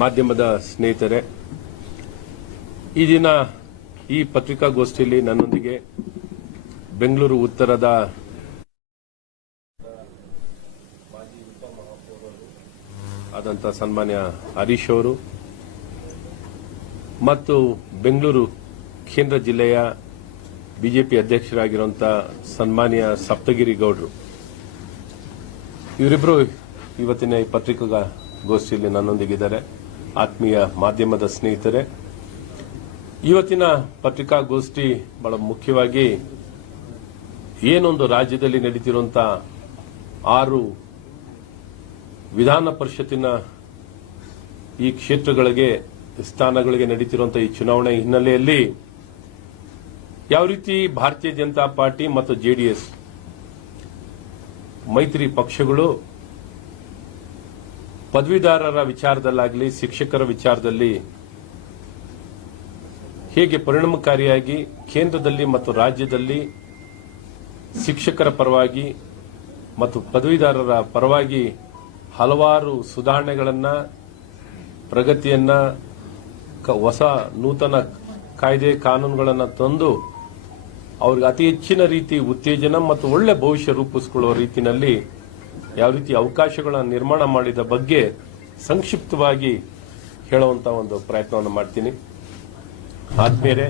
ಮಾಧ್ಯಮದ ಸ್ನೇಹಿತರೆ, ಈ ದಿನ ಈ ಪತ್ರಿಕಾಗೋಷ್ಠಿಯಲ್ಲಿ ನನ್ನೊಂದಿಗೆ ಬೆಂಗಳೂರು ಉತ್ತರದ ಆದಂಥ ಸನ್ಮಾನ್ಯ ಹರೀಶ್ ಅವರು ಮತ್ತು ಬೆಂಗಳೂರು ಕೇಂದ್ರ ಜಿಲ್ಲೆಯ ಬಿಜೆಪಿ ಅಧ್ಯಕ್ಷರಾಗಿರುವಂಥ ಸನ್ಮಾನ್ಯ ಸಪ್ತಗಿರಿ ಗೌಡರು. ಇವರಿಬ್ಬರು ಇವತ್ತಿನ ಈ ಪತ್ರಿಕಾಗೋಷ್ಠಿಯಲ್ಲಿ ನನ್ನೊಂದಿಗಿದ್ದಾರೆ. ಆತ್ಮೀಯ ಮಾಧ್ಯಮದ ಸ್ನೇಹಿತರೆ, ಇವತ್ತಿನ ಪತ್ರಿಕಾಗೋಷ್ಠಿ ಬಹಳ ಮುಖ್ಯವಾಗಿ ಏನೊಂದು ರಾಜ್ಯದಲ್ಲಿ ನಡೀತಿರುವಂಥ ಆರು ವಿಧಾನ ಪರಿಷತ್ತಿನ ಈ ಕ್ಷೇತ್ರಗಳಿಗೆ, ಸ್ಥಾನಗಳಿಗೆ ನಡೀತಿರುವಂತಹ ಈ ಚುನಾವಣೆ ಹಿನ್ನೆಲೆಯಲ್ಲಿ ಯಾವ ರೀತಿ ಭಾರತೀಯ ಜನತಾ ಪಾರ್ಟಿ ಮತ್ತು ಜೆಡಿಎಸ್ ಮೈತ್ರಿ ಪಕ್ಷಗಳು ಪದವೀಧರರ ವಿಚಾರದಲ್ಲಾಗಲಿ, ಶಿಕ್ಷಕರ ವಿಚಾರದಲ್ಲಿ ಹೇಗೆ ಪರಿಣಾಮಕಾರಿಯಾಗಿ ಕೇಂದ್ರದಲ್ಲಿ ಮತ್ತು ರಾಜ್ಯದಲ್ಲಿ ಶಿಕ್ಷಕರ ಪರವಾಗಿ ಮತ್ತು ಪದವೀಧರರ ಪರವಾಗಿ ಹಲವಾರು ಸುಧಾರಣೆಗಳನ್ನು, ಪ್ರಗತಿಯನ್ನ ಹೊಸ ನೂತನ ಕಾಯ್ದೆ ಕಾನೂನುಗಳನ್ನು ತಂದು ಅವ್ರಿಗೆ ಅತಿ ಹೆಚ್ಚಿನ ರೀತಿ ಉತ್ತೇಜನ ಮತ್ತು ಒಳ್ಳೆ ಭವಿಷ್ಯ ರೂಪಿಸಿಕೊಳ್ಳುವ ರೀತಿಯಲ್ಲಿ ಯಾವ ರೀತಿ ಅವಕಾಶಗಳನ್ನು ನಿರ್ಮಾಣ ಮಾಡಿದ ಬಗ್ಗೆ ಸಂಕ್ಷಿಪ್ತವಾಗಿ ಹೇಳುವಂತ ಒಂದು ಪ್ರಯತ್ನವನ್ನು ಮಾಡ್ತೀನಿ. ಆದ್ಮೇಲೆ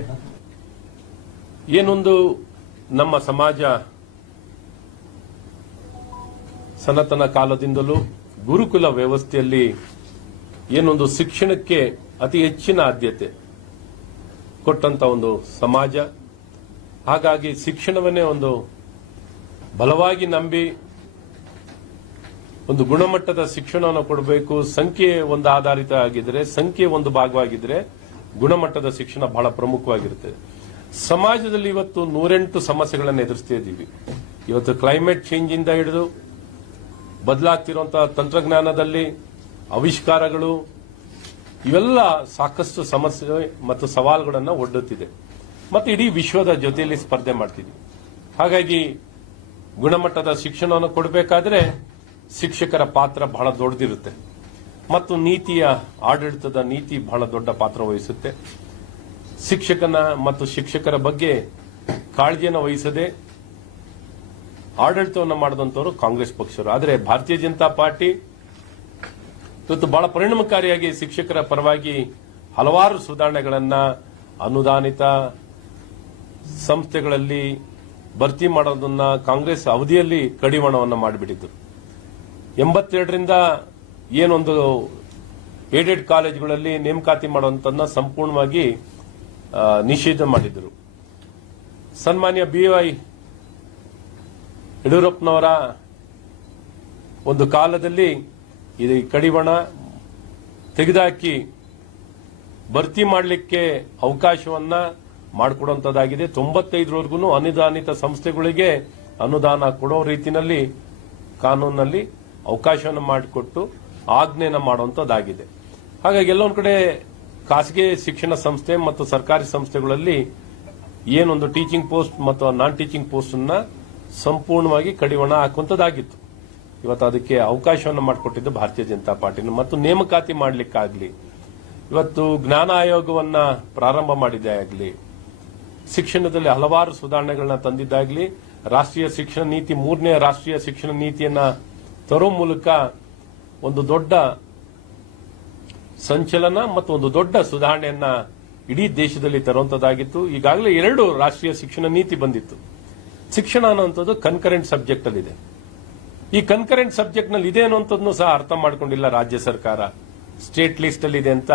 ಏನೊಂದು ನಮ್ಮ ಸಮಾಜ ಸನಾತನ ಕಾಲದಿಂದಲೂ ಗುರುಕುಲ ವ್ಯವಸ್ಥೆಯಲ್ಲಿ ಏನೊಂದು ಶಿಕ್ಷಣಕ್ಕೆ ಅತಿ ಹೆಚ್ಚಿನ ಆದ್ಯತೆ ಕೊಟ್ಟಂತ ಒಂದು ಸಮಾಜ. ಹಾಗಾಗಿ ಶಿಕ್ಷಣವನ್ನೇ ಒಂದು ಬಲವಾಗಿ ನಂಬಿ ಒಂದು ಗುಣಮಟ್ಟದ ಶಿಕ್ಷಣವನ್ನು ಕೊಡಬೇಕು, ಸಂಖ್ಯೆ ಒಂದು ಆಧಾರಿತ ಆಗಿದ್ರೆ, ಸಂಖ್ಯೆ ಒಂದು ಭಾಗವಾಗಿದ್ರೆ ಗುಣಮಟ್ಟದ ಶಿಕ್ಷಣ ಬಹಳ ಪ್ರಮುಖವಾಗಿರುತ್ತೆ. ಸಮಾಜದಲ್ಲಿ ಇವತ್ತು ನೂರೆಂಟು ಸಮಸ್ಯೆಗಳನ್ನು ಎದುರಿಸ್ತಾ ಇದ್ದೀವಿ. ಇವತ್ತು ಕ್ಲೈಮೇಟ್ ಚೇಂಜ್ ಇಂದ ಹಿಡಿದು ಬದಲಾಗ್ತಿರುವಂತಹ ತಂತ್ರಜ್ಞಾನದಲ್ಲಿ ಆವಿಷ್ಕಾರಗಳು, ಇವೆಲ್ಲ ಸಾಕಷ್ಟು ಸಮಸ್ಯೆ ಮತ್ತು ಸವಾಲುಗಳನ್ನು ಒಡ್ಡುತ್ತಿದೆ. ಮತ್ತು ಇಡೀ ವಿಶ್ವದ ಜೊತೆಯಲ್ಲಿ ಸ್ಪರ್ಧೆ ಮಾಡ್ತಿದ್ವಿ ಹಾಗಾಗಿ ಗುಣಮಟ್ಟದ ಶಿಕ್ಷಣವನ್ನು ಕೊಡಬೇಕಾದ್ರೆ ಶಿಕ್ಷಕರ ಪಾತ್ರ ಬಹಳ ದೊಡ್ಡದಿರುತ್ತೆ. ಮತ್ತು ನೀತಿಯ ಆಡಳಿತದ ನೀತಿ ಬಹಳ ದೊಡ್ಡ ಪಾತ್ರ ವಹಿಸುತ್ತೆ. ಶಿಕ್ಷಕನ ಮತ್ತು ಶಿಕ್ಷಕರ ಬಗ್ಗೆ ಕಾಳಜಿಯನ್ನು ವಹಿಸದೆ ಆಡಳಿತವನ್ನು ಮಾಡಿದಂಥವರು ಕಾಂಗ್ರೆಸ್ ಪಕ್ಷರು. ಆದರೆ ಭಾರತೀಯ ಜನತಾ ಪಾರ್ಟಿ ಇವತ್ತು ಬಹಳ ಪರಿಣಾಮಕಾರಿಯಾಗಿ ಶಿಕ್ಷಕರ ಪರವಾಗಿ ಹಲವಾರು ಸುಧಾರಣೆಗಳನ್ನು ಅನುದಾನಿತ ಸಂಸ್ಥೆಗಳಲ್ಲಿ ಭರ್ತಿ ಮಾಡೋದನ್ನ ಕಾಂಗ್ರೆಸ್ ಅವಧಿಯಲ್ಲಿ ಕಡಿವಾಣವನ್ನು ಮಾಡಿಬಿಟ್ಟಿತ್ತು. ಎಂಬತ್ತೆರಡರಿಂದ ಏನೊಂದು ಏಡೆಡ್ ಕಾಲೇಜುಗಳಲ್ಲಿ ನೇಮಕಾತಿ ಮಾಡುವಂತನ್ನ ಸಂಪೂರ್ಣವಾಗಿ ನಿಷೇಧ ಮಾಡಿದರು. ಸನ್ಮಾನ್ಯ ಬಿ ವೈ ಯಡಿಯೂರಪ್ಪನವರ ಒಂದು ಕಾಲದಲ್ಲಿ ಈ ಕಡಿವಾಣ ತೆಗೆದುಹಾಕಿ ಭರ್ತಿ ಮಾಡಲಿಕ್ಕೆ ಅವಕಾಶವನ್ನ ಮಾಡಿಕೊಡುವಂತದ್ದಾಗಿದೆ. ತೊಂಬತ್ತೈದರವರೆಗೂ ಅನುದಾನಿತ ಸಂಸ್ಥೆಗಳಿಗೆ ಅನುದಾನ ಕೊಡೋ ರೀತಿಯಲ್ಲಿ ಕಾನೂನಲ್ಲಿ ಅವಕಾಶವನ್ನು ಮಾಡಿಕೊಟ್ಟು ಆಜ್ಞೆಯನ್ನು ಮಾಡುವಂತದ್ದಾಗಿದೆ ಹಾಗಾಗಿ ಎಲ್ಲೊಂದು ಕಡೆ ಖಾಸಗಿ ಶಿಕ್ಷಣ ಸಂಸ್ಥೆ ಮತ್ತು ಸರ್ಕಾರಿ ಸಂಸ್ಥೆಗಳಲ್ಲಿ ಏನೊಂದು ಟೀಚಿಂಗ್ ಪೋಸ್ಟ್ ಮತ್ತು ನಾನ್ ಟೀಚಿಂಗ್ ಪೋಸ್ಟ್ ಅನ್ನ ಸಂಪೂರ್ಣವಾಗಿ ಕಡಿವಾಣ ಹಾಕುವಂತದ್ದಾಗಿತ್ತು ಇವತ್ತು ಅದಕ್ಕೆ ಅವಕಾಶವನ್ನು ಮಾಡಿಕೊಟ್ಟಿದ್ದು ಭಾರತೀಯ ಜನತಾ ಪಾರ್ಟಿನ ಮತ್ತು ನೇಮಕಾತಿ ಮಾಡಲಿಕ್ಕಾಗ್ಲಿ, ಇವತ್ತು ಜ್ಞಾನ ಆಯೋಗವನ್ನ ಪ್ರಾರಂಭ ಮಾಡಿದ್ದೇ ಆಗಲಿ ಶಿಕ್ಷಣದಲ್ಲಿ ಹಲವಾರು ಸುಧಾರಣೆಗಳನ್ನ ತಂದಿದ್ದಾಗಲಿ, ರಾಷ್ಟ್ರೀಯ ಶಿಕ್ಷಣ ನೀತಿ, ಮೂರನೇ ರಾಷ್ಟ್ರೀಯ ಶಿಕ್ಷಣ ನೀತಿಯನ್ನ ತರೋ ಮೂಲಕ ಒಂದು ದೊಡ್ಡ ಸಂಚಲನ ಮತ್ತು ಒಂದು ದೊಡ್ಡ ಸುಧಾರಣೆಯನ್ನ ಇಡೀ ದೇಶದಲ್ಲಿ ತರುವಂತದ್ದಾಗಿತ್ತು. ಈಗಾಗಲೇ ಎರಡು ರಾಷ್ಟ್ರೀಯ ಶಿಕ್ಷಣ ನೀತಿ ಬಂದಿತ್ತು. ಶಿಕ್ಷಣ ಅನ್ನುವಂಥದ್ದು ಕನ್ಕರೆಂಟ್ ಸಬ್ಜೆಕ್ಟ್ ಅಲ್ಲಿದೆ. ಈ ಕನ್ಕರೆಂಟ್ ಸಬ್ಜೆಕ್ಟ್ನಲ್ಲಿ ಇದೆ ಅನ್ನುವಂಥದ್ದು ಸಹ ಅರ್ಥ ಮಾಡಿಕೊಂಡಿಲ್ಲ ರಾಜ್ಯ ಸರ್ಕಾರ. ಸ್ಟೇಟ್ ಲಿಸ್ಟ್ ಅಲ್ಲಿ ಇದೆ ಅಂತ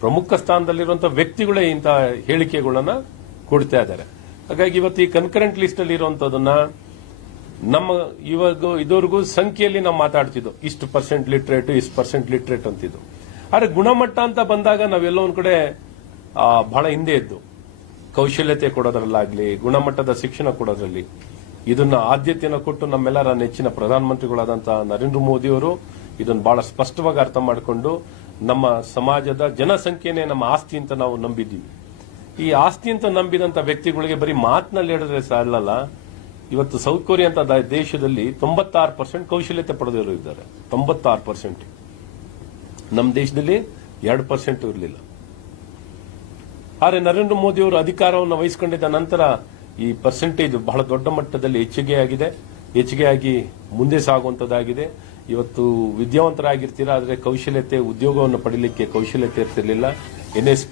ಪ್ರಮುಖ ಸ್ಥಾನದಲ್ಲಿರುವಂತಹ ವ್ಯಕ್ತಿಗಳೇ ಇಂತಹ ಹೇಳಿಕೆಗಳನ್ನ ಕೊಡ್ತಾ ಇದ್ದಾರೆ. ಹಾಗಾಗಿ ಇವತ್ತು ಈ ಕನ್ಕರೆಂಟ್ ಲಿಸ್ಟ್ ಅಲ್ಲಿ ಇರುವಂತದನ್ನ ನಮ್ಮ ಇವಾಗ ಇದುವರೆಗೂ ಸಂಖ್ಯೆಯಲ್ಲಿ ನಾವು ಮಾತಾಡ್ತಿದ್ದು, ಇಷ್ಟು ಪರ್ಸೆಂಟ್ ಲಿಟ್ರೇಟ್ ಇಷ್ಟು ಪರ್ಸೆಂಟ್ ಲಿಟ್ರೇಟ್ ಅಂತಿದ್ದು. ಆದರೆ ಗುಣಮಟ್ಟ ಅಂತ ಬಂದಾಗ ನಾವೆಲ್ಲ ಒಂದ್ ಕಡೆ ಬಹಳ ಹಿಂದೆ ಇದ್ದು. ಕೌಶಲ್ಯತೆ ಕೊಡೋದ್ರಲ್ಲಾಗ್ಲಿ, ಗುಣಮಟ್ಟದ ಶಿಕ್ಷಣ ಕೊಡೋದ್ರಲ್ಲಿ. ಇದನ್ನ ಆದ್ಯತೆಯನ್ನು ಕೊಟ್ಟು ನಮ್ಮೆಲ್ಲರ ನೆಚ್ಚಿನ ಪ್ರಧಾನಮಂತ್ರಿಗಳಾದಂತಹ ನರೇಂದ್ರ ಮೋದಿ ಅವರು ಇದನ್ನು ಬಹಳ ಸ್ಪಷ್ಟವಾಗಿ ಅರ್ಥ ಮಾಡಿಕೊಂಡು ನಮ್ಮ ಸಮಾಜದ ಜನಸಂಖ್ಯೆನೇ ನಮ್ಮ ಆಸ್ತಿ ಅಂತ ನಾವು ನಂಬಿದ್ದೀವಿ. ಈ ಆಸ್ತಿ ಅಂತ ನಂಬಿದಂತ ವ್ಯಕ್ತಿಗಳಿಗೆ ಬರೀ ಮಾತಿನಲ್ಲಿ ಹೇಳಿದ್ರೆ ಸಾಲಲ್ಲ ಇವತ್ತು ಸೌತ್ ಕೊರಿಯಾ ಅಂತ ದೇಶದಲ್ಲಿ ತೊಂಬತ್ತಾರು ಪರ್ಸೆಂಟ್ ಕೌಶಲ್ಯತೆ ಪಡೆದವರು ಇದ್ದಾರೆ. ತೊಂಬತ್ತಾರು ಪರ್ಸೆಂಟ್ ನಮ್ಮ ದೇಶದಲ್ಲಿ ಎರಡು ಪರ್ಸೆಂಟ್ ಇರಲಿಲ್ಲ. ಆದರೆ ನರೇಂದ್ರ ಮೋದಿ ಅವರು ಅಧಿಕಾರವನ್ನು ವಹಿಸಿಕೊಂಡಿದ್ದ ನಂತರ ಈ ಪರ್ಸೆಂಟೇಜ್ ಬಹಳ ದೊಡ್ಡ ಮಟ್ಟದಲ್ಲಿ ಹೆಚ್ಚಿಗೆ ಆಗಿದೆ ಹೆಚ್ಚಿಗೆ ಆಗಿ ಮುಂದೆ ಸಾಗುವಂತದ್ದಾಗಿದೆ. ಇವತ್ತು ವಿದ್ಯಾವಂತರಾಗಿರ್ತೀರಾ ಆದರೆ ಕೌಶಲ್ಯತೆ, ಉದ್ಯೋಗವನ್ನು ಪಡಿಲಿಕ್ಕೆ ಕೌಶಲ್ಯತೆ ಇರ್ತಿರ್ಲಿಲ್ಲ. ಎನ್ ಎಸ್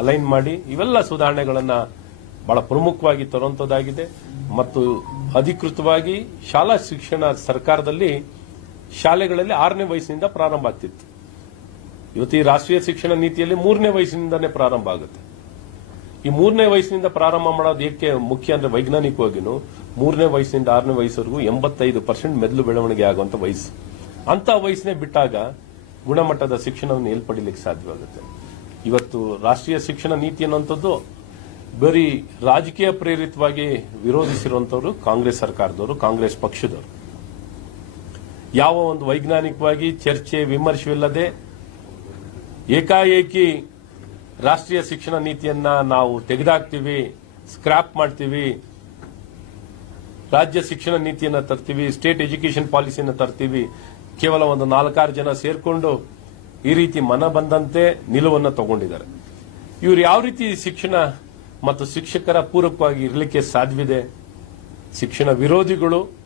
ಅಲೈನ್ ಮಾಡಿ ಇವೆಲ್ಲ ಸುಧಾರಣೆಗಳನ್ನು ಬಹಳ ಪ್ರಮುಖವಾಗಿ ತರುವಂತದ್ದಾಗಿದೆ. ಮತ್ತು ಅಧಿಕೃತವಾಗಿ ಶಾಲಾ ಶಿಕ್ಷಣ ಸರ್ಕಾರದಲ್ಲಿ ಶಾಲೆಗಳಲ್ಲಿ ಆರನೇ ವಯಸ್ಸಿನಿಂದ ಪ್ರಾರಂಭ ಆಗ್ತಿತ್ತು. ಇವತ್ತು ಈ ರಾಷ್ಟ್ರೀಯ ಶಿಕ್ಷಣ ನೀತಿಯಲ್ಲಿ ಮೂರನೇ ವಯಸ್ಸಿನಿಂದಾನೇ ಪ್ರಾರಂಭ ಆಗುತ್ತೆ. ಈ ಮೂರನೇ ವಯಸ್ಸಿನಿಂದ ಪ್ರಾರಂಭ ಮಾಡೋದು ಏಕೆ ಮುಖ್ಯ ಅಂದ್ರೆ ವೈಜ್ಞಾನಿಕವಾಗಿನೂ ಮೂರನೇ ವಯಸ್ಸಿನಿಂದ ಆರನೇ ವಯಸ್ಸವರೆಗೂ ಎಂಬತ್ತೈದು ಪರ್ಸೆಂಟ್ ಮೆದುಳು ಬೆಳವಣಿಗೆ ಆಗುವಂತ ವಯಸ್ಸು. ಅಂತ ವಯಸ್ಸನ್ನೇ ಬಿಟ್ಟಾಗ ಗುಣಮಟ್ಟದ ಶಿಕ್ಷಣವನ್ನು ಎಲ್ಲಿ ಸಾಧ್ಯವಾಗುತ್ತೆ. ಇವತ್ತು ರಾಷ್ಟ್ರೀಯ ಶಿಕ್ಷಣ ನೀತಿ ಅನ್ನುವಂಥದ್ದು ಬರೀ ರಾಜಕೀಯ ಪ್ರೇರಿತವಾಗಿ ವಿರೋಧಿಸಿರುವಂತವರು ಕಾಂಗ್ರೆಸ್ ಸರ್ಕಾರದವರು, ಕಾಂಗ್ರೆಸ್ ಪಕ್ಷದವರು. ಯಾವ ಒಂದು ವೈಜ್ಞಾನಿಕವಾಗಿ ಚರ್ಚೆ, ವಿಮರ್ಶೆವಿಲ್ಲದೆ ಏಕಾಏಕಿ ರಾಷ್ಟ್ರೀಯ ಶಿಕ್ಷಣ ನೀತಿಯನ್ನ ನಾವು ತೆಗೆದಾಕ್ತೀವಿ ಸ್ಕ್ರಾಪ್ ಮಾಡ್ತೀವಿ, ರಾಜ್ಯ ಶಿಕ್ಷಣ ನೀತಿಯನ್ನ ತರ್ತೀವಿ ಸ್ಟೇಟ್ ಎಜುಕೇಷನ್ ಪಾಲಿಸಿಯನ್ನು ತರ್ತೀವಿ, ಕೇವಲ ಒಂದು ನಾಲ್ಕಾರು ಜನ ಸೇರ್ಕೊಂಡು ಈ ರೀತಿ ಮನ ಬಂದಂತೆ ನಿಲುವನ್ನು ತಗೊಂಡಿದ್ದಾರೆ. ಇವರು ಯಾವ ರೀತಿ ಶಿಕ್ಷಣ ಮತ್ತು ಶಿಕ್ಷಕರ ಪೂರಕವಾಗಿ ಇರಲಿಕ್ಕೆ ಸಾಧ್ಯವಿದೆ. ಶಿಕ್ಷಣ ವಿರೋಧಿಗಳು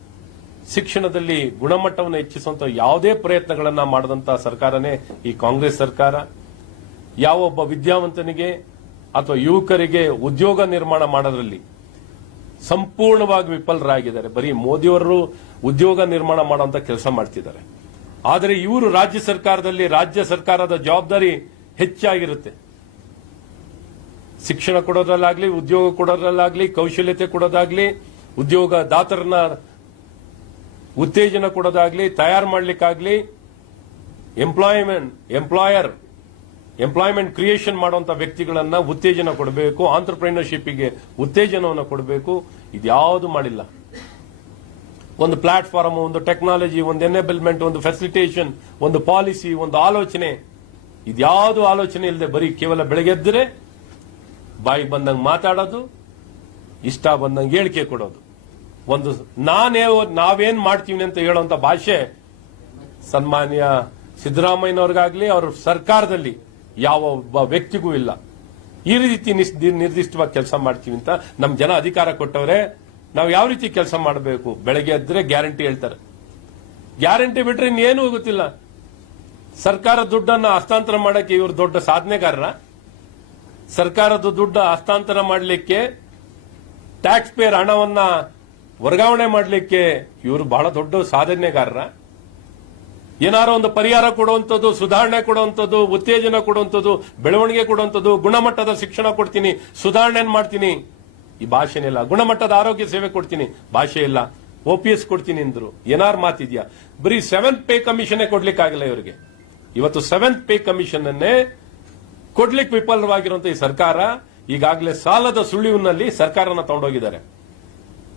ಶಿಕ್ಷಣದಲ್ಲಿ ಗುಣಮಟ್ಟವನ್ನು ಹೆಚ್ಚಿಸುವಂತ ಯಾವುದೇ ಪ್ರಯತ್ನಗಳನ್ನ ಮಾಡದಂತಹ ಸರ್ಕಾರನೇ ಈ ಕಾಂಗ್ರೆಸ್ ಸರ್ಕಾರ. ಯಾವ ಒಬ್ಬ ವಿದ್ಯಾವಂತನಿಗೆ ಅಥವಾ ಯುವಕರಿಗೆ ಉದ್ಯೋಗ ನಿರ್ಮಾಣ ಮಾಡೋದ್ರಲ್ಲಿ ಸಂಪೂರ್ಣವಾಗಿ ವಿಫಲರಾಗಿದ್ದಾರೆ. ಬರೀ ಮೋದಿಯವರು ಉದ್ಯೋಗ ನಿರ್ಮಾಣ ಮಾಡುವಂತ ಕೆಲಸ ಮಾಡ್ತಿದ್ದಾರೆ. ಆದರೆ ಇವರು ರಾಜ್ಯ ಸರ್ಕಾರದಲ್ಲಿ ರಾಜ್ಯ ಸರ್ಕಾರದ ಜವಾಬ್ದಾರಿ ಹೆಚ್ಚಾಗಿರುತ್ತೆ. ಶಿಕ್ಷಣ ಕೊಡೋದ್ರಲ್ಲಾಗ್ಲಿ, ಉದ್ಯೋಗ ಕೊಡೋದ್ರಲ್ಲಾಗ್ಲಿ, ಕೌಶಲ್ಯತೆ ಕೊಡೋದಾಗ್ಲಿ, ಉದ್ಯೋಗ ದಾತರನ್ನ ಉತ್ತೇಜನ ಕೊಡೋದಾಗ್ಲಿ, ತಯಾರು ಮಾಡ್ಲಿಕ್ಕಾಗ್ಲಿ ಎಂಪ್ಲಾಯ್ಮೆಂಟ್ ಎಂಪ್ಲಾಯರ್ ಎಂಪ್ಲಾಯ್ಮೆಂಟ್ ಕ್ರಿಯೇಷನ್ ಮಾಡುವಂತ ವ್ಯಕ್ತಿಗಳನ್ನ ಉತ್ತೇಜನ ಕೊಡಬೇಕು ಆಂಟರ್ಪ್ರಿನರ್ಶಿಪ್ಗೆ ಉತ್ತೇಜನವನ್ನು ಕೊಡಬೇಕು. ಇದ್ಯಾವುದು ಮಾಡಿಲ್ಲ. ಒಂದು ಪ್ಲಾಟ್ಫಾರ್ಮ್ ಒಂದು ಟೆಕ್ನಾಲಜಿ ಒಂದು ಎನೇಬಲ್ಮೆಂಟ್ ಒಂದು ಫೆಸಿಲಿಟೇಷನ್ ಒಂದು ಪಾಲಿಸಿ ಒಂದು ಆಲೋಚನೆ. ಇದ್ಯಾವುದು ಆಲೋಚನೆ ಇಲ್ಲದೆ ಬರೀ ಕೇವಲ ಬೆಳಗ್ಗೆದ್ದರೆ ಬಾಯಿಗೆ ಬಂದಂಗೆ ಮಾತಾಡೋದು, ಇಷ್ಟ ಬಂದಂಗೆ ಹೇಳಿಕೆ ಕೊಡೋದು. ಒಂದು ನಾನೇ ನಾವೇನ್ ಮಾಡ್ತೀವಿ ಅಂತ ಹೇಳುವಂತ ಭಾಷೆ ಸನ್ಮಾನ್ಯ ಸಿದ್ದರಾಮಯ್ಯನವ್ರಿಗಾಗ್ಲಿ, ಅವರ ಸರ್ಕಾರದಲ್ಲಿ ಯಾವ ಒಬ್ಬ ವ್ಯಕ್ತಿಗೂ ಇಲ್ಲ. ಈ ರೀತಿ ನಿರ್ದಿಷ್ಟವಾಗಿ ಕೆಲಸ ಮಾಡ್ತೀವಿ ಅಂತ ನಮ್ ಜನ ಅಧಿಕಾರ ಕೊಟ್ಟವ್ರೆ, ನಾವು ಯಾವ ರೀತಿ ಕೆಲಸ ಮಾಡಬೇಕು? ಬೆಳಗ್ಗೆ ಎದ್ರೆ ಗ್ಯಾರಂಟಿ ಹೇಳ್ತಾರೆ. ಗ್ಯಾರಂಟಿ ಬಿಟ್ರೆ ಇನ್ನೇನು ಗೊತ್ತಿಲ್ಲ. ಸರ್ಕಾರ ದುಡ್ಡನ್ನು ಹಸ್ತಾಂತರ ಮಾಡಕ್ಕೆ ಇವರು ದೊಡ್ಡ ಸಾಧನೆಗಾರರ? ಸರ್ಕಾರದ ದುಡ್ಡು ಹಸ್ತಾಂತರ ಮಾಡಲಿಕ್ಕೆ ಟ್ಯಾಕ್ಸ್ ಪೇರ್ ಹಣವನ್ನ ವರ್ಗಾವಣೆ ಮಾಡಲಿಕ್ಕೆ ಇವರು ಬಹಳ ದೊಡ್ಡ ಸಾಧನೆಗಾರರ. ಏನಾರೋ ಒಂದು ಪರಿಹಾರ ಕೊಡುವಂಥದ್ದು ಸುಧಾರಣೆ ಕೊಡುವಂಥದ್ದು ಉತ್ತೇಜನ ಕೊಡುವಂಥದ್ದು ಬೆಳವಣಿಗೆ ಕೊಡುವಂಥದ್ದು ಗುಣಮಟ್ಟದ ಶಿಕ್ಷಣ ಕೊಡ್ತೀನಿ ಸುಧಾರಣೆ ಮಾಡ್ತೀನಿ. ಈ ಭಾಷೆನೇ ಇಲ್ಲ. ಗುಣಮಟ್ಟದ ಆರೋಗ್ಯ ಸೇವೆ ಕೊಡ್ತೀನಿ, ಭಾಷೆ ಇಲ್ಲ. ಓಪಿಎಸ್ ಕೊಡ್ತೀನಿ ಅಂದ್ರು. ಏನಾರು ಮಾತಿದ್ಯಾ? ಬರೀ ಸೆವೆಂತ್ ಪೇ ಕಮಿಷನ್ ಕೊಡ್ಲಿಕ್ಕಾಗಲ್ಲ ಇವರಿಗೆ. ಇವತ್ತು ಸೆವೆಂತ್ ಪೇ ಕಮಿಷನ್ ಅನ್ನೇ ಕೊಡ್ಲಿಕ್ಕೆ ವಿಫಲವಾಗಿರುವಂತಹ ಈ ಸರ್ಕಾರ ಈಗಾಗಲೇ ಸಾಲದ ಸುಳಿವಿನಲ್ಲಿ ಸರ್ಕಾರನ ತಗೊಂಡೋಗಿದ್ದಾರೆ.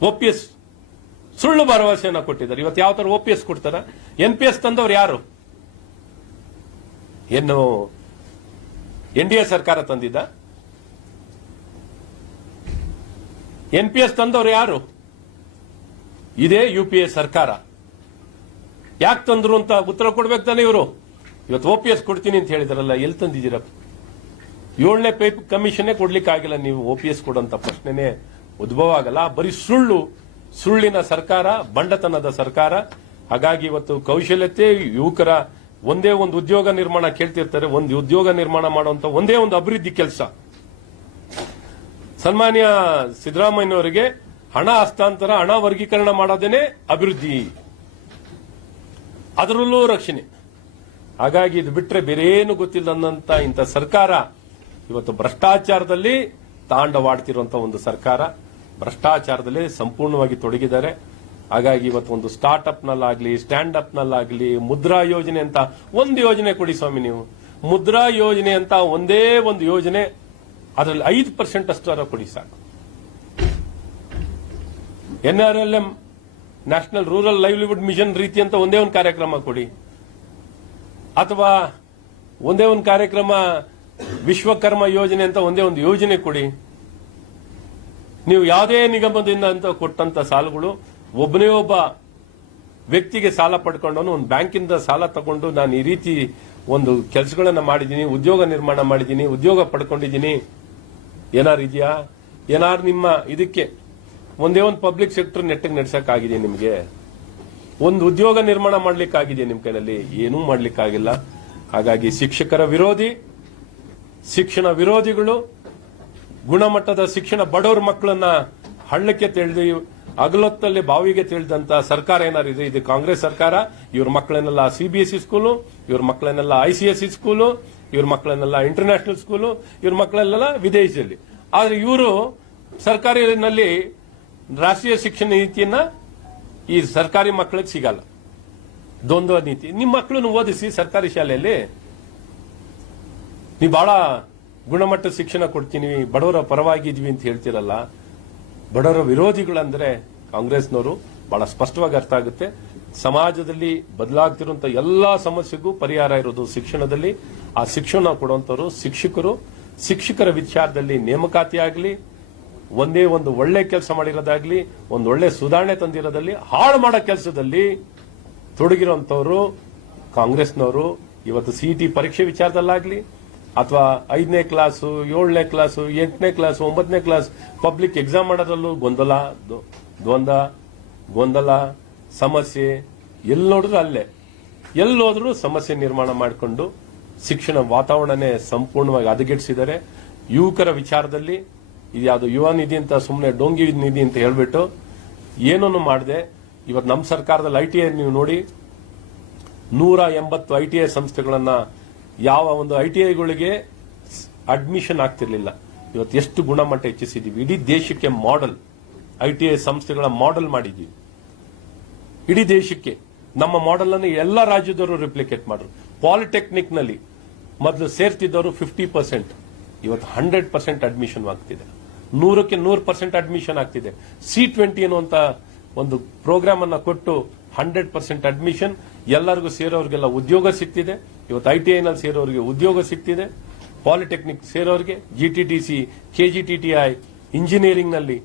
ಒಪಿಎಸ್ ಸುಳ್ಳು ಭರವಸೆಯನ್ನು ಕೊಟ್ಟಿದ್ದಾರೆ. ಇವತ್ತು ಯಾವ ತರ ಒಪಿಎಸ್ ಕೊಡ್ತಾರ? ಎನ್ ಪಿ ಎಸ್ ತಂದವ್ರು ಯಾರು? ಏನು ಎನ್ ಡಿ ಎ ಸರ್ಕಾರ ತಂದಿದ್ದ? ಎನ್ ಪಿ ಎಸ್ ತಂದವ್ರು ಯಾರು? ಇದೇ ಯು ಪಿ ಎ ಸರ್ಕಾರ. ಯಾಕೆ ತಂದ್ರು ಅಂತ ಉತ್ತರ ಕೊಡ್ಬೇಕು ತಾನೆ ಇವರು? ಇವತ್ತು ಎಸ್ ಕೊಡ್ತೀನಿ ಅಂತ ಹೇಳಿದಾರಲ್ಲ, ಎಲ್ಲಿ ತಂದಿದ್ದೀರ? ಏಳನೇ ಪೇ ಕಮಿಷನ್ನೇ ಕೊಡ್ಲಿಕ್ಕಾಗಿಲ್ಲ ನೀವು ಓ ಪಿ ಎಸ್ ಕೊಡೋಂತ ಪ್ರಶ್ನೆನೇ ಉದ್ಭವ ಆಗಲ್ಲ. ಬರೀ ಸುಳ್ಳು, ಸುಳ್ಳಿನ ಸರ್ಕಾರ, ಬಂಡತನದ ಸರ್ಕಾರ. ಹಾಗಾಗಿ ಇವತ್ತು ಕೌಶಲ್ಯತೆ, ಯುವಕರ ಒಂದೇ ಒಂದು ಉದ್ಯೋಗ ನಿರ್ಮಾಣ ಕೇಳ್ತಿರ್ತಾರೆ. ಒಂದು ಉದ್ಯೋಗ ನಿರ್ಮಾಣ ಮಾಡುವಂತ ಒಂದೇ ಒಂದು ಅಭಿವೃದ್ಧಿ ಕೆಲಸ. ಸನ್ಮಾನ್ಯ ಸಿದ್ದರಾಮಯ್ಯನವರಿಗೆ ಹಣ ಹಸ್ತಾಂತರ, ಹಣ ವರ್ಗೀಕರಣ ಮಾಡೋದೇನೆ ಅಭಿವೃದ್ಧಿ. ಅದರಲ್ಲೂ ರಕ್ಷಣೆ. ಹಾಗಾಗಿ ಇದು ಬಿಟ್ಟರೆ ಬೇರೆ ಏನು ಅನ್ನಂತ ಇಂಥ ಸರ್ಕಾರ ಇವತ್ತು ಭ್ರಷ್ಟಾಚಾರದಲ್ಲಿ ತಾಂಡವಾಡ್ತಿರುವಂತಹ ಒಂದು ಸರ್ಕಾರ ಭ್ರಷ್ಟಾಚಾರದಲ್ಲಿ ಸಂಪೂರ್ಣವಾಗಿ ತೊಡಗಿದ್ದಾರೆ. ಹಾಗಾಗಿ ಇವತ್ತು ಒಂದು ಸ್ಟಾರ್ಟ್ಅಪ್ ನಲ್ಲಾಗ್ಲಿ ಸ್ಟ್ಯಾಂಡ್ ಅಪ್ ನಲ್ಲಾಗ್ಲಿ, ಮುದ್ರಾ ಯೋಜನೆ ಅಂತ ಒಂದು ಯೋಜನೆ ಕೊಡಿ ಸ್ವಾಮಿ ನೀವು. ಮುದ್ರಾ ಯೋಜನೆ ಅಂತ ಒಂದೇ ಒಂದು ಯೋಜನೆ ಅದರಲ್ಲಿ ಐದು ಪರ್ಸೆಂಟ್ ಅಷ್ಟರ ಕೊಡಿ ಸಾಕು. NRLM national rural livelihood mission ರೀತಿ ಅಂತ ಒಂದೇ ಒಂದು ಕಾರ್ಯಕ್ರಮ ಕೊಡಿ. ಅಥವಾ ಒಂದೇ ಒಂದು ಕಾರ್ಯಕ್ರಮ ವಿಶ್ವಕರ್ಮ ಯೋಜನೆ ಅಂತ ಒಂದೇ ಒಂದು ಯೋಜನೆ ಕೊಡಿ. ನೀವು ಯಾವುದೇ ನಿಗಮದಿಂದ ಅಂತ ಕೊಟ್ಟಂತ ಸಾಲಗಳು, ಒಬ್ಬನೇ ಒಬ್ಬ ವ್ಯಕ್ತಿಗೆ ಸಾಲ ಪಡ್ಕೊಂಡವನು ಒಂದು ಬ್ಯಾಂಕಿಂದ ಸಾಲ ತಗೊಂಡು ನಾನು ಈ ರೀತಿ ಒಂದು ಕೆಲಸಗಳನ್ನ ಮಾಡಿದ್ದೀನಿ, ಉದ್ಯೋಗ ನಿರ್ಮಾಣ ಮಾಡಿದ್ದೀನಿ, ಉದ್ಯೋಗ ಪಡ್ಕೊಂಡಿದ್ದೀನಿ. ಏನಾರು ಇದೆಯಾ? ಏನಾರು ನಿಮ್ಮ ಇದಕ್ಕೆ ಒಂದೇ ಒಂದು ಪಬ್ಲಿಕ್ ಸೆಕ್ಟರ್ ನೆಟ್ಟಿಗೆ ನಡ್ಸಕ್ ಆಗಿದೆ ನಿಮ್ಗೆ? ಒಂದು ಉದ್ಯೋಗ ನಿರ್ಮಾಣ ಮಾಡ್ಲಿಕ್ಕಾಗಿದೆ ನಿಮ್ಮ ಕೈನಲ್ಲಿ ಏನೂ ಮಾಡ್ಲಿಕ್ಕಾಗಿಲ್ಲ. ಹಾಗಾಗಿ ಶಿಕ್ಷಕರ ವಿರೋಧಿ ಶಿಕ್ಷಣ ವಿರೋಧಿಗಳು ಗುಣಮಟ್ಟದ ಶಿಕ್ಷಣ ಬಡವರ ಮಕ್ಕಳನ್ನ ಹಳ್ಳಕ್ಕೆ ತಿಳಿದು ಅಗಲೊತ್ತಲ್ಲಿ ಬಾವಿಗೆ ತಿಳಿದಂತ ಸರ್ಕಾರ ಏನಾರಿದೆ ಇದೆ? ಕಾಂಗ್ರೆಸ್ ಸರ್ಕಾರ. ಇವ್ರ ಮಕ್ಕಳನ್ನೆಲ್ಲ ಸಿಬಿಎಸ್ಇ ಸ್ಕೂಲು ಇವ್ರ ಮಕ್ಕಳನ್ನೆಲ್ಲ ಐಸಿಎಸ್ಇ ಸ್ಕೂಲು ಇವ್ರ ಮಕ್ಕಳನ್ನೆಲ್ಲ ಇಂಟರ್ನ್ಯಾಷನಲ್ ಸ್ಕೂಲು ಇವ್ರ ಮಕ್ಕಳನ್ನೆಲ್ಲ ವಿದೇಶದಲ್ಲಿ. ಆದ್ರೆ ಇವರು ಸರ್ಕಾರಿನಲ್ಲಿ ರಾಷ್ಟ್ರೀಯ ಶಿಕ್ಷಣ ನೀತಿಯನ್ನ ಈ ಸರ್ಕಾರಿ ಮಕ್ಕಳಿಗೆ ಸಿಗಲ್ಲ. ದ್ವಂದ್ವ ನೀತಿ. ನಿಮ್ಮ ಮಕ್ಕಳನ್ನು ಓದಿಸಿ ಸರ್ಕಾರಿ ಶಾಲೆಯಲ್ಲಿ ನೀವು ಬಹಳ ಗುಣಮಟ್ಟ ಶಿಕ್ಷಣ ಕೊಡ್ತೀನಿ, ಬಡವರ ಪರವಾಗಿದ್ವಿ ಅಂತ ಹೇಳ್ತಿರಲ್ಲ, ಬಡವರ ವಿರೋಧಿಗಳಂದ್ರೆ ಕಾಂಗ್ರೆಸ್ನವರು ಬಹಳ ಸ್ಪಷ್ಟವಾಗಿ ಅರ್ಥ ಆಗುತ್ತೆ. ಸಮಾಜದಲ್ಲಿ ಬದಲಾಗ್ತಿರುವಂತ ಎಲ್ಲಾ ಸಮಸ್ಯೆಗೂ ಪರಿಹಾರ ಇರೋದು ಶಿಕ್ಷಣದಲ್ಲಿ. ಆ ಶಿಕ್ಷಣ ಕೊಡುವಂತವರು ಶಿಕ್ಷಕರು. ಶಿಕ್ಷಕರ ವಿಚಾರದಲ್ಲಿ ನೇಮಕಾತಿ ಆಗಲಿ, ಒಂದೇ ಒಂದು ಒಳ್ಳೆ ಕೆಲಸ ಮಾಡಿರೋದಾಗ್ಲಿ, ಒಂದು ಒಳ್ಳೆ ಸುಧಾರಣೆ ತಂದಿರೋದಲ್ಲಿ, ಹಾಳು ಮಾಡೋ ಕೆಲಸದಲ್ಲಿ ತೊಡಗಿರುವಂತವರು ಕಾಂಗ್ರೆಸ್ನವರು. ಇವತ್ತು ಸಿಇಟಿ ಪರೀಕ್ಷೆ ವಿಚಾರದಲ್ಲಾಗ್ಲಿ ಅಥವಾ ಐದನೇ ಕ್ಲಾಸು, ಏಳನೇ ಕ್ಲಾಸು, ಎಂಟನೇ ಕ್ಲಾಸು, ಒಂಬತ್ತನೇ ಕ್ಲಾಸ್ ಪಬ್ಲಿಕ್ ಎಕ್ಸಾಮ್ ಮಾಡೋದ್ರಲ್ಲೂ ಗೊಂದಲ ದ್ವ- ದ್ವಂದ್ವ, ಗೊಂದಲ, ಸಮಸ್ಯೆ ಎಲ್ಲಿ ನೋಡಿದ್ರೂ ಅಲ್ಲೇ. ಎಲ್ಲೋದ್ರೂ ಸಮಸ್ಯೆ ನಿರ್ಮಾಣ ಮಾಡಿಕೊಂಡು ಶಿಕ್ಷಣ ವಾತಾವರಣನೇ ಸಂಪೂರ್ಣವಾಗಿ ಹದಗೆಡಿಸಿದ್ದಾರೆ. ಯುವಕರ ವಿಚಾರದಲ್ಲಿ ಇದ್ಯಾವುದು ಯುವ ನಿಧಿ ಅಂತ ಸುಮ್ಮನೆ ಡೋಂಗಿ ನಿಧಿ ಅಂತ ಹೇಳಿಬಿಟ್ಟು ಏನನ್ನು ಮಾಡಿದೆ ಇವತ್ತು ನಮ್ಮ ಸರ್ಕಾರದಲ್ಲಿ ಐ ಟಿ ಐ ನೀವು ನೋಡಿ, ನೂರ ಎಂಬತ್ತು ಐ ಟಿ ಐ ಸಂಸ್ಥೆಗಳನ್ನ ಯಾವ ಒಂದು ಐ ಟಿ ಅಡ್ಮಿಷನ್ ಆಗ್ತಿರ್ಲಿಲ್ಲ. ಇವತ್ತು ಎಷ್ಟು ಗುಣಮಟ್ಟ ಹೆಚ್ಚಿಸಿದೀವಿ. ಇಡೀ ದೇಶಕ್ಕೆ ಮಾಡೆಲ್ ಐ ಟಿ ಐ ಸಂಸ್ಥೆಗಳ ಮಾಡೆಲ್ ಮಾಡಿದ್ದೀವಿ ಇಡೀ ದೇಶಕ್ಕೆ. ನಮ್ಮ ಮಾಡೆಲ್ ಅನ್ನು ಎಲ್ಲ ರಾಜ್ಯದವರು ರಿಪ್ಲಿಕೇಟ್ ಮಾಡ್ರು. ಪಾಲಿಟೆಕ್ನಿಕ್ನಲ್ಲಿ ಮೊದಲು ಸೇರ್ತಿದ್ದವರು ಫಿಫ್ಟಿ ಪರ್ಸೆಂಟ್ ಇವತ್ತು ಹಂಡ್ರೆಡ್ ಪರ್ಸೆಂಟ್ ಅಡ್ಮಿಷನ್ ಆಗ್ತಿದೆ. ನೂರಕ್ಕೆ ನೂರು ಪರ್ಸೆಂಟ್ ಅಡ್ಮಿಷನ್ ಆಗ್ತಿದೆ. ಸಿ ಟ್ವೆಂಟಿ ಅನ್ನುವಂತ ಒಂದು ಪ್ರೋಗ್ರಾಮ್ ಅನ್ನ ಕೊಟ್ಟು ಹಂಡ್ರೆಡ್ ಪರ್ಸೆಂಟ್ ಅಡ್ಮಿಷನ್ ಎಲ್ಲರಿಗೂ ಸೇರೋರಿಗೆಲ್ಲ ಉದ್ಯೋಗ ಸಿಗ್ತಿದೆ. ಇವತ್ತು ಐ ಟಿ ಐನಲ್ಲಿ ನಲ್ಲಿ ಸೇರೋರಿಗೆ ಉದ್ಯೋಗ ಸಿಗ್ತಿದೆ ಪಾಲಿಟೆಕ್ನಿಕ್ ಸೇರೋರಿಗೆ ಜಿಟಿಟಿಸಿ ಕೆಜಿಟಿಟಿಐ ಇಂಜಿನಿಯರಿಂಗ್ನಲ್ಲಿ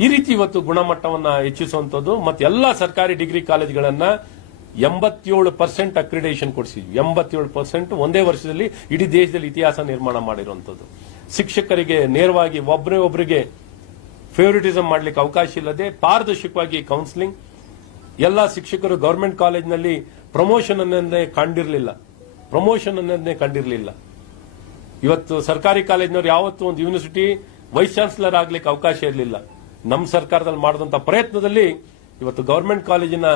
ಈ ರೀತಿ ಇವತ್ತು ಗುಣಮಟ್ಟವನ್ನ ಹೆಚ್ಚಿಸುವಂತದ್ದು ಮತ್ತೆ ಎಲ್ಲಾ ಸರ್ಕಾರಿ ಡಿಗ್ರಿ ಕಾಲೇಜ್ಗಳನ್ನ ಎಂಬತ್ತೇಳು ಪರ್ಸೆಂಟ್ ಅಕ್ರಿಡೇಷನ್ ಕೊಡಿಸಿದ್ವಿ. ಎಂಬತ್ತೇಳು ಪರ್ಸೆಂಟ್ ಒಂದೇ ವರ್ಷದಲ್ಲಿ ಇಡೀ ದೇಶದಲ್ಲಿ ಇತಿಹಾಸ ನಿರ್ಮಾಣ ಮಾಡಿರುವಂತದ್ದು ಶಿಕ್ಷಕರಿಗೆ ನೇರವಾಗಿ ಒಬ್ಬರೇ ಒಬ್ಬರಿಗೆ ಫೇವರಿಟಿಸಂ ಮಾಡ್ಲಿಕ್ಕೆ ಅವಕಾಶ ಇಲ್ಲದೆ ಪಾರದರ್ಶಕವಾಗಿ ಕೌನ್ಸಿಲಿಂಗ್ ಎಲ್ಲಾ ಶಿಕ್ಷಕರು ಗೌರ್ಮೆಂಟ್ ಕಾಲೇಜ್ನಲ್ಲಿ ಪ್ರಮೋಷನ್ ಅನ್ನೋದೇ ಕಂಡಿರಲಿಲ್ಲ. ಪ್ರಮೋಷನ್ ಅನ್ನೋದನ್ನೇ ಕಂಡಿರಲಿಲ್ಲ. ಇವತ್ತು ಸರ್ಕಾರಿ ಕಾಲೇಜ್ನವ್ರು ಯಾವತ್ತೂ ಒಂದು ಯೂನಿವರ್ಸಿಟಿ ವೈಸ್ ಚಾನ್ಸಲರ್ ಆಗ್ಲಿಕ್ಕೆ ಅವಕಾಶ ಇರಲಿಲ್ಲ. ನಮ್ಮ ಸರ್ಕಾರದಲ್ಲಿ ಮಾಡಿದಂಥ ಪ್ರಯತ್ನದಲ್ಲಿ ಇವತ್ತು ಗೌರ್ಮೆಂಟ್ ಕಾಲೇಜಿನ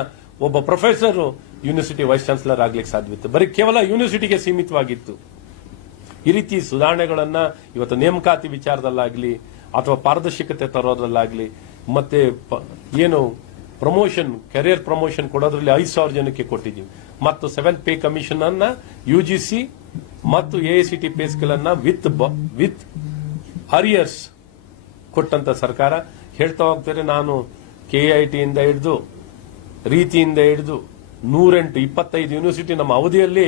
ಒಬ್ಬ ಪ್ರೊಫೆಸರ್ ಯೂನಿವರ್ಸಿಟಿ ವೈಸ್ ಚಾನ್ಸಲರ್ ಆಗ್ಲಿಕ್ಕೆ ಸಾಧ್ಯವಿತ್ತು. ಬರೀ ಕೇವಲ ಯೂನಿವರ್ಸಿಟಿಗೆ ಸೀಮಿತವಾಗಿತ್ತು. ಈ ರೀತಿ ಸುಧಾರಣೆಗಳನ್ನ ಇವತ್ತು ನೇಮಕಾತಿ ವಿಚಾರದಲ್ಲಾಗ್ಲಿ ಅಥವಾ ಪಾರದರ್ಶಕತೆ ತರೋದ್ರಲ್ಲಾಗ್ಲಿ, ಮತ್ತೆ ಏನು ಪ್ರಮೋಷನ್ ಕೆರಿಯರ್ ಪ್ರಮೋಷನ್ ಕೊಡೋದ್ರಲ್ಲಿ ಐದು ಸಾವಿರ ಜನಕ್ಕೆ ಕೊಟ್ಟಿದ್ದೀವಿ. ಮತ್ತು ಸೆವೆಂತ್ ಪೇ ಕಮಿಷನ್ ಅನ್ನ ಸಿ ಮತ್ತು ಎಐಸಿಟಿ ಪೇ ಸ್ಕೇಲ್ ಅನ್ನ ವಿತ್ ವಿತ್ ಅರಿಯರ್ಸ್ ಕೊಟ್ಟಂತ ಸರ್ಕಾರ. ಹೇಳ್ತಾ ಹೋಗ್ತಾರೆ, ನಾನು ಕೆಐಟಿಯಿಂದ ಹಿಡಿದು, ರೀತಿಯಿಂದ ಹಿಡಿದು ನೂರೆಂಟು, ಇಪ್ಪತ್ತೈದು ಯೂನಿವರ್ಸಿಟಿ ನಮ್ಮ ಅವಧಿಯಲ್ಲಿ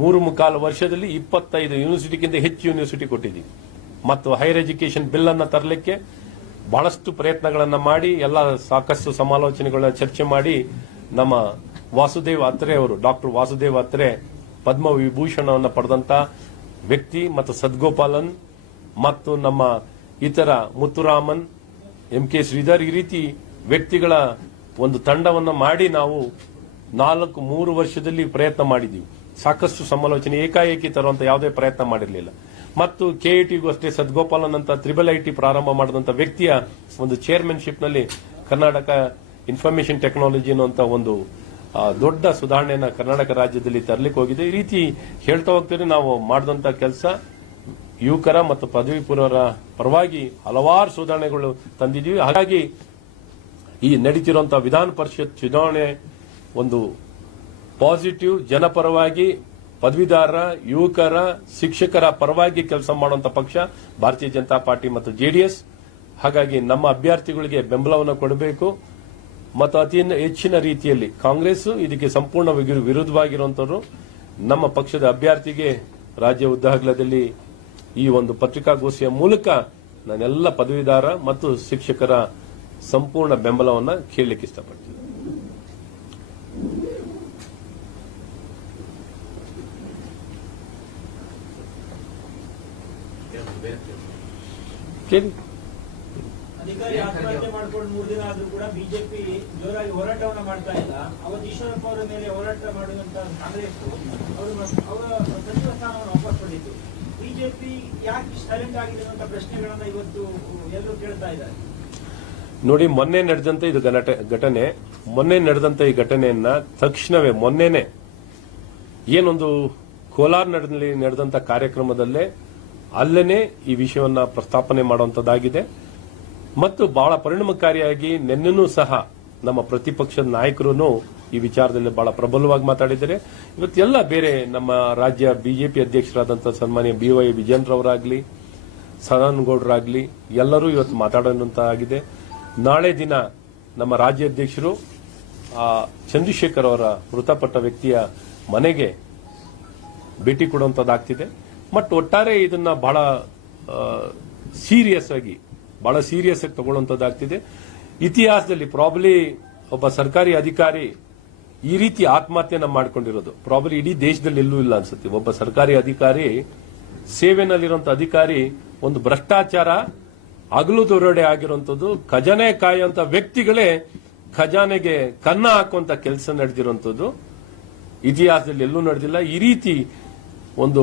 ಮೂರು ಮುಕ್ಕಾಲು ವರ್ಷದಲ್ಲಿ ಇಪ್ಪತ್ತೈದು ಯೂನಿವರ್ಸಿಟಿಗಿಂತ ಹೆಚ್ಚು ಯೂನಿವರ್ಸಿಟಿ ಕೊಟ್ಟಿದ್ದೀವಿ. ಮತ್ತು ಹೈಯರ್ ಎಜುಕೇಶನ್ ಬಿಲ್ ಅನ್ನ ತರಲಿಕ್ಕೆ ಬಹಳಷ್ಟು ಪ್ರಯತ್ನಗಳನ್ನು ಮಾಡಿ, ಎಲ್ಲ ಸಾಕಷ್ಟು ಸಮಾಲೋಚನೆಗಳನ್ನ ಚರ್ಚೆ ಮಾಡಿ ನಮ್ಮ ವಾಸುದೇವ್ ಅತ್ರೆ ಅವರು, ಡಾಕ್ಟರ್ ವಾಸುದೇವ ಅತ್ರೆ ಪದ್ಮ ವಿಭೂಷಣವನ್ನು ಪಡೆದಂತ ವ್ಯಕ್ತಿ ಮತ್ತು ಸದ್ಗೋಪಾಲನ್ ಮತ್ತು ನಮ್ಮ ಇತರ ಮುತ್ತುರಾಮನ್, ಎಂ ಕೆ ಶ್ರೀಧರ್ ಈ ರೀತಿ ವ್ಯಕ್ತಿಗಳ ಒಂದು ತಂಡವನ್ನು ಮಾಡಿ ನಾವು ನಾಲ್ಕು ಮೂರು ವರ್ಷದಲ್ಲಿ ಪ್ರಯತ್ನ ಮಾಡಿದ್ದೀವಿ. ಸಾಕಷ್ಟು ಸಮಾಲೋಚನೆ ಏಕಾಏಕಿ ತರುವಂತ ಯಾವುದೇ ಪ್ರಯತ್ನ ಮಾಡಿರಲಿಲ್ಲ. ಮತ್ತು ಕೆಐಟಿಗೂ ಅಷ್ಟೇ ಸದ್ಗೋಪಾಲನ್ ಅಂತ ತ್ರಿಬಲ್ ಐಟಿ ಪ್ರಾರಂಭ ಮಾಡಿದಂತ ವ್ಯಕ್ತಿಯ ಒಂದು ಚೇರ್ಮನ್ಶಿಪ್ನಲ್ಲಿ ಕರ್ನಾಟಕ ಇನ್ಫಾರ್ಮೇಶನ್ ಟೆಕ್ನಾಲಜಿ ಅನ್ನುವಂತ ಒಂದು ದೊಡ್ಡ ಸುಧಾರಣೆಯನ್ನು ಕರ್ನಾಟಕ ರಾಜ್ಯದಲ್ಲಿ ತರಲಿಕ್ಕೆ ಹೋಗಿದೆ. ಈ ರೀತಿ ಹೇಳ್ತಾ ಹೋಗ್ತೀರಿ ನಾವು ಮಾಡಿದಂತ ಕೆಲಸ ಯುವಕರ ಮತ್ತು ಪದವಿ ಪೂರ್ವರ ಪರವಾಗಿ ಹಲವಾರು ಸುಧಾರಣೆಗಳು ತಂದಿದ್ದೀವಿ. ಹಾಗಾಗಿ ಈ ನಡೀತಿರುವಂತಹ ವಿಧಾನ ಪರಿಷತ್ ಚುನಾವಣೆ ಒಂದು ಪಾಸಿಟಿವ್ ಜನಪರವಾಗಿ ಪದವೀಧರ, ಯುವಕರ, ಶಿಕ್ಷಕರ ಪರವಾಗಿ ಕೆಲಸ ಮಾಡುವಂತ ಪಕ್ಷ ಭಾರತೀಯ ಜನತಾ ಪಾರ್ಟಿ ಮತ್ತು ಜೆಡಿಎಸ್. ಹಾಗಾಗಿ ನಮ್ಮ ಅಭ್ಯರ್ಥಿಗಳಿಗೆ ಬೆಂಬಲವನ್ನು ಕೊಡಬೇಕು. ಮತ್ತು ಅತಿ ಹೆಚ್ಚಿನ ರೀತಿಯಲ್ಲಿ ಕಾಂಗ್ರೆಸ್ ಇದಕ್ಕೆ ಸಂಪೂರ್ಣ ವಿರು- ವಿರುದ್ಧವಾಗಿರುವಂತವರು ನಮ್ಮ ಪಕ್ಷದ ಅಭ್ಯರ್ಥಿಗೆ ರಾಜ್ಯ ಉದ್ದಾಗಲದಲ್ಲಿ ಈ ಒಂದು ಪತ್ರಿಕಾಗೋಷ್ಠಿಯ ಮೂಲಕ ನಾನೆಲ್ಲ ಪದವೀಧರ ಮತ್ತು ಶಿಕ್ಷಕರ ಸಂಪೂರ್ಣ ಬೆಂಬಲವನ್ನು ಕೇಳಲಿಕ್ಕೆ ಇಷ್ಟಪಡ್ತೀನಿ. ಕೇಳಿ. ಅಧಿಕಾರಿ ಆತ್ಮಹತ್ಯೆ ಮಾಡ್ಕೊಂಡು ಮೂರು ದಿನ ಆದ್ರೂ ಕೂಡ ಬಿಜೆಪಿ ಜೋರಾಗಿ ಹೋರಾಟವನ್ನ ಮಾಡ್ತಾ ಇಲ್ಲ. ಅವತ್ತು ಈಶ್ವರಪ್ಪ ಅವರ ಮೇಲೆ ಹೋರಾಟ ಮಾಡುವಂತ ಕಾಂಗ್ರೆಸ್ ಅವರು ಅವರ ಸಚಿವ ಸ್ಥಾನವನ್ನು ವಾಪಸ್ ಪಡೆಯಿತು ಬಿಜೆಪಿ ಯಾಕೆ ಸೈಲೆಂಟ್ ಆಗಿದೆ ಅಂತ ಪ್ರಶ್ನೆಗಳನ್ನ ಇವತ್ತು ಎಲ್ಲರೂ ಕೇಳ್ತಾ ಇದ್ದಾರೆ. ನೋಡಿ ಮೊನ್ನೆ ನಡೆದಂತ ಇದು ಘಟನೆ. ಮೊನ್ನೆ ನಡೆದಂತ ಈ ಘಟನೆಯನ್ನ ತಕ್ಷಣವೇ ಮೊನ್ನೆನೆ ಏನೊಂದು ಕೋಲಾರ್ನಲ್ಲಿ ನಡೆದಂತ ಕಾರ್ಯಕ್ರಮದಲ್ಲೇ ಅಲ್ಲೇನೆ ಈ ವಿಷಯವನ್ನ ಪ್ರಸ್ತಾಪನೆ ಮಾಡುವಂತದ್ದಾಗಿದೆ. ಮತ್ತು ಬಹಳ ಪರಿಣಾಮಕಾರಿಯಾಗಿ ನಿನ್ನೆನೂ ಸಹ ನಮ್ಮ ಪ್ರತಿಪಕ್ಷದ ನಾಯಕರು ಈ ವಿಚಾರದಲ್ಲಿ ಬಹಳ ಪ್ರಬಲವಾಗಿ ಮಾತಾಡಿದ್ದಾರೆ. ಇವತ್ತೆಲ್ಲ ಬೇರೆ ನಮ್ಮ ರಾಜ್ಯ ಬಿಜೆಪಿ ಅಧ್ಯಕ್ಷರಾದಂತಹ ಸನ್ಮಾನ್ಯ ಬಿವೈ ವಿಜಯನ್ರವರಾಗ್ಲಿ ಸದಾನಂದ ಗೌಡರಾಗ್ಲಿ, ಎಲ್ಲರೂ ಇವತ್ತು ಮಾತಾಡುವಂತಾಗಿದೆ ನಾಳೆ ದಿನ ನಮ್ಮ ರಾಜ್ಯಾಧ್ಯಕ್ಷರು ಆ, ಚಂದ್ರಶೇಖರ್ ಅವರ ಮೃತಪಟ್ಟ ವ್ಯಕ್ತಿಯ ಮನೆಗೆ ಭೇಟಿ ಕೊಡುವಂತದ್ದಾಗ್ತಿದೆ. ಮತ್ತು ಒಟ್ಟಾರೆ ಇದನ್ನ ಬಹಳ ಸೀರಿಯಸ್ ಆಗಿ, ಬಹಳ ಸೀರಿಯಸ್ ಆಗಿ ತಗೊಳ್ಳುವಂತದ್ದಾಗ್ತಿದೆ ಇತಿಹಾಸದಲ್ಲಿ ಪ್ರಾಬ್ಲಿ ಒಬ್ಬ ಸರ್ಕಾರಿ ಅಧಿಕಾರಿ ಈ ರೀತಿ ಆತ್ಮಹತ್ಯೆನ ಮಾಡ್ಕೊಂಡಿರೋದು. ಪ್ರಾಬ್ಲಿ ಇಡೀ ದೇಶದಲ್ಲಿ ಎಲ್ಲೂ ಇಲ್ಲ ಅನ್ಸುತ್ತೆ. ಒಬ್ಬ ಸರ್ಕಾರಿ ಅಧಿಕಾರಿ ಸೇವೆನಲ್ಲಿರುವಂತ ಅಧಿಕಾರಿ, ಒಂದು ಭ್ರಷ್ಟಾಚಾರ, ಅಗಲು ದೊರಡೆ ಆಗಿರುವಂತದ್ದು ಖಜಾನೆ ಕಾಯುವಂತ ವ್ಯಕ್ತಿಗಳೇ ಖಜಾನೆಗೆ ಕನ್ನ ಹಾಕುವಂತ ಕೆಲಸ ನಡೆದಿರುವಂತದ್ದು ಇತಿಹಾಸದಲ್ಲಿ ಎಲ್ಲೂ ನಡೆದಿಲ್ಲ. ಈ ರೀತಿ ಒಂದು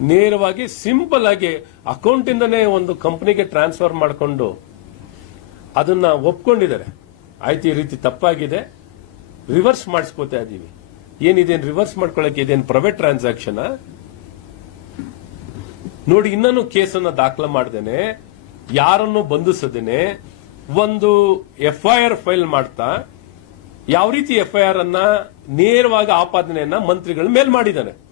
ನೇರವಾಗಿ ಸಿಂಪಲ್ ಆಗಿ ಅಕೌಂಟ್ ಇಂದನೇ ಒಂದು ಕಂಪನಿಗೆ ಟ್ರಾನ್ಸ್ಫರ್ ಮಾಡಿಕೊಂಡು ಅದನ್ನ ಒಪ್ಕೊಂಡಿದ್ದಾರೆ. ಆಯ್ತು, ಈ ರೀತಿ ತಪ್ಪಾಗಿದೆ. ರಿವರ್ಸ್ ಮಾಡಿಸ್ಕೋತಾ ಇದೀವಿ. ಏನಿದೇನು ರಿವರ್ಸ್ ಮಾಡ್ಕೊಳಕ್ಕೆ ಇದೇನು ಪ್ರೈವೇಟ್ ಟ್ರಾನ್ಸಾಕ್ಷನ್ ನೋಡಿ ಇನ್ನೂ ಕೇಸನ್ನ ದಾಖಲೆ ಮಾಡ್ದೇನೆ. ಯಾರನ್ನು ಬಂಧಿಸದೇನೆ? ಒಂದು ಎಫ್ಐಆರ್ ಫೈಲ್ ಮಾಡ್ತಾ, ಯಾವ ರೀತಿ ಎಫ್ಐಆರ್ ಅನ್ನ ನೇರವಾಗಿ ಆಪಾದನೆಯನ್ನ ಮಂತ್ರಿಗಳ ಮೇಲ್ ಮಾಡಿದ್ದಾನೆ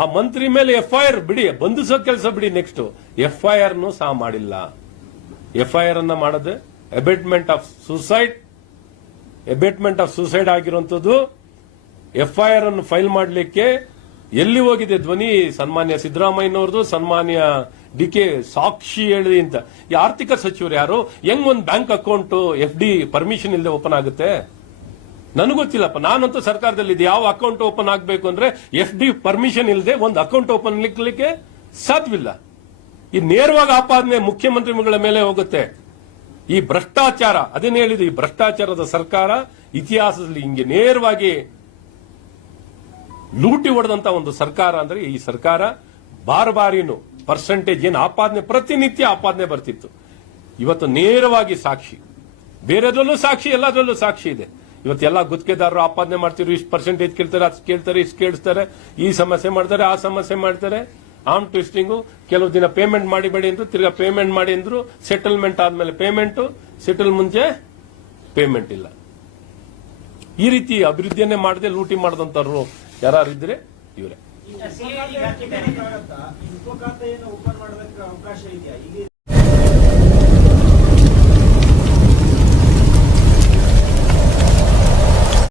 ಆ ಮಂತ್ರಿ ಮೇಲೆ ಎಫ್ಐಆರ್ ಬಿಡಿ, ಬಂಧಿಸೋ ಕೆಲಸ ಬಿಡಿ ನೆಕ್ಸ್ಟ್ ಎಫ್ಐಆರ್ ಸಹ ಮಾಡಿಲ್ಲ. ಎಫ್ಐಆರ್ ಅನ್ನ ಮಾಡದೆ abetment of suicide abetment of suicide ಆಗಿರುವಂತದ್ದು ಎಫ್ಐಆರ್ ಅನ್ನು ಫೈಲ್ ಮಾಡಲಿಕ್ಕೆ ಎಲ್ಲಿ ಹೋಗಿದೆ ಧ್ವನಿ? ಸನ್ಮಾನ್ಯ ಸಿದ್ದರಾಮಯ್ಯನವ್ರದ್ದು, ಸನ್ಮಾನ್ಯ ಡಿ ಕೆ ಸಾಕ್ಷಿ ಹೇಳಿ ಅಂತ. ಈ ಆರ್ಥಿಕ ಸಚಿವರು ಯಾರು? ಹೆಂಗ್ ಒಂದು bank account F D permission ಇಲ್ಲದೆ ಓಪನ್ ಆಗುತ್ತೆ? ನನಗೆ ಗೊತ್ತಿಲ್ಲಪ್ಪ. ನಾನಂತೂ ಸರ್ಕಾರದಲ್ಲಿ ಇದು ಯಾವ ಅಕೌಂಟ್ ಓಪನ್ ಆಗಬೇಕು ಅಂದ್ರೆ ಎಫ್ ಡಿ ಪರ್ಮಿಷನ್ ಇಲ್ಲದೆ ಒಂದು ಅಕೌಂಟ್ ಓಪನ್ ಲಿಕ್ಕಲಿಕ್ಕೆ ಸಾಧ್ಯವಿಲ್ಲ. ಈ ನೇರವಾಗಿ ಆಪಾದನೆ ಮುಖ್ಯಮಂತ್ರಿಗಳ ಮೇಲೆ ಹೋಗುತ್ತೆ. ಈ ಭ್ರಷ್ಟಾಚಾರ, ಅದೇನು ಹೇಳಿದ್ರು ಈ ಭ್ರಷ್ಟಾಚಾರದ ಸರ್ಕಾರ ಇತಿಹಾಸದಲ್ಲಿ ಹಿಂಗೆ ನೇರವಾಗಿ ಲೂಟಿ ಹೊಡೆದಂತ ಒಂದು ಸರ್ಕಾರ ಅಂದ್ರೆ ಈ ಸರ್ಕಾರ ಬಾರ್ ಬಾರಿನು ಪರ್ಸೆಂಟೇಜ್ ಏನು ಆಪಾದನೆ, ಪ್ರತಿನಿತ್ಯ ಆಪಾದನೆ ಬರ್ತಿತ್ತು. ಇವತ್ತು ನೇರವಾಗಿ ಸಾಕ್ಷಿ. ಬೇರೆದ್ರಲ್ಲೂ ಸಾಕ್ಷಿ, ಎಲ್ಲದರಲ್ಲೂ ಸಾಕ್ಷಿ ಇದೆ. ಇವತ್ತೆಲ್ಲ ಗುತ್ತಿಗೆದಾರರು ಆಪಾದನೆ ಮಾಡ್ತಿದ್ರು ಇಷ್ಟು ಪರ್ಸೆಂಟೇಜ್ ಕೇಳ್ತಾರೆ ಅಷ್ಟು ಕೇಳ್ತಾರೆ ಇಷ್ಟು ಕೇಳಿಸ್ತಾರೆ. ಈ ಸಮಸ್ಯೆ ಮಾಡ್ತಾರೆ ಆ ಸಮಸ್ಯೆ ಮಾಡ್ತಾರೆ. ಆಮ್ ಟ್ವಿಸ್ಟಿಂಗು ಕೆಲವು ದಿನ ಪೇಮೆಂಟ್ ಮಾಡಿಬೇಡಿ ಅಂದ್ರು ತಿರ್ಗಾ ಪೇಮೆಂಟ್ ಮಾಡಿ ಅಂದ್ರು ಸೆಟಲ್ಮೆಂಟ್ ಆದ್ಮೇಲೆ ಪೇಮೆಂಟ್ ಸೆಟಲ್ ಮುಂಚೆ ಪೇಮೆಂಟ್ ಇಲ್ಲ. ಈ ರೀತಿ ಅಭಿವೃದ್ಧಿಯನ್ನೇ ಮಾಡದೆ ಲೂಟಿ ಮಾಡಿದಂತವ್ರು ಯಾರಿದ್ರೆ ಇವರೇ.